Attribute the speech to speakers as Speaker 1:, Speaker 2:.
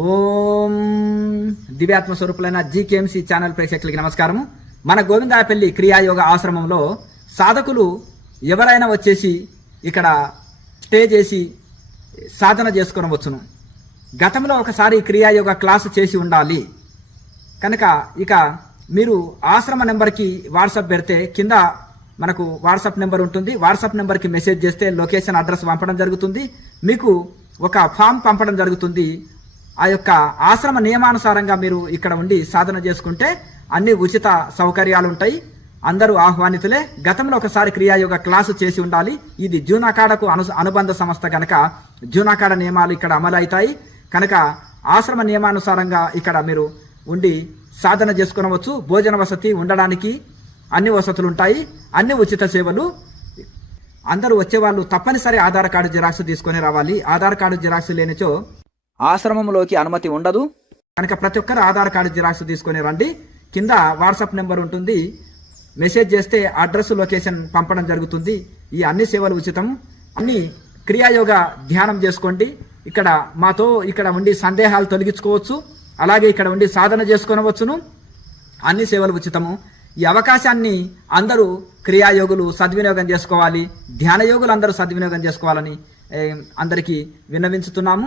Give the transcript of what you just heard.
Speaker 1: ఓం దివ్యాత్మ స్వరూపులైన జీకేఎంసీ ఛానల్ ప్రేక్షకులకి నమస్కారము. మన గోవిందాపల్లి క్రియాయోగ ఆశ్రమంలో సాధకులు ఎవరైనా వచ్చేసి ఇక్కడ స్టే చేసి సాధన చేసుకునవచ్చును గతంలో ఒకసారి క్రియాయోగ క్లాసు చేసి ఉండాలి. కనుక ఇక మీరు ఆశ్రమ నెంబర్కి వాట్సాప్ పెడితే కింద మనకు వాట్సాప్ నెంబర్ ఉంటుంది. వాట్సాప్ నెంబర్కి మెసేజ్ చేస్తే లొకేషన్ అడ్రస్ పంపడం జరుగుతుంది. మీకు ఒక ఫామ్ పంపడం జరుగుతుంది. ఆ యొక్క ఆశ్రమ నియమానుసారంగా మీరు ఇక్కడ ఉండి సాధన చేసుకుంటే అన్ని ఉచిత సౌకర్యాలు ఉంటాయి అందరూ ఆహ్వానితులే. గతంలో ఒకసారి క్రియాయోగ క్లాసు చేసి ఉండాలి. ఇది జూనాకాడకు అను అనుబంధ సంస్థ కనుక జూనాకాడ నియమాలు ఇక్కడ అమలు అవుతాయి కనుక ఆశ్రమ నియమానుసారంగా ఇక్కడ మీరు ఉండి సాధన చేసుకునవచ్చు. భోజన వసతి ఉండడానికి అన్ని వసతులు ఉంటాయి అన్ని ఉచిత సేవలు. అందరూ వచ్చేవాళ్ళు తప్పనిసరి ఆధార్ కార్డు జిరాక్స్ తీసుకొని రావాలి. ఆధార్ కార్డు జిరాక్స్ లేనిచో ఆశ్రమంలోకి అనుమతి ఉండదు. కనుక ప్రతి ఒక్కరు ఆధార్ కార్డు జిరాక్స్ తీసుకొని రండి. కింద వాట్సాప్ నెంబర్ ఉంటుంది. మెసేజ్ చేస్తే అడ్రస్ లొకేషన్ పంపడం జరుగుతుంది. ఈ అన్ని సేవలు ఉచితం. అన్ని క్రియాయోగ ధ్యానం చేసుకోండి. ఇక్కడ మాతో ఇక్కడ ఉండి సందేహాలు తొలగించుకోవచ్చు. అలాగే ఇక్కడ ఉండి సాధన చేసుకోవచ్చును అన్ని సేవలు ఉచితము. ఈ అవకాశాన్ని అందరూ క్రియాయోగులు సద్వినియోగం చేసుకోవాలి. ధ్యానయోగులు అందరూ సద్వినియోగం చేసుకోవాలని అందరికీ విన్నవించుతున్నాము.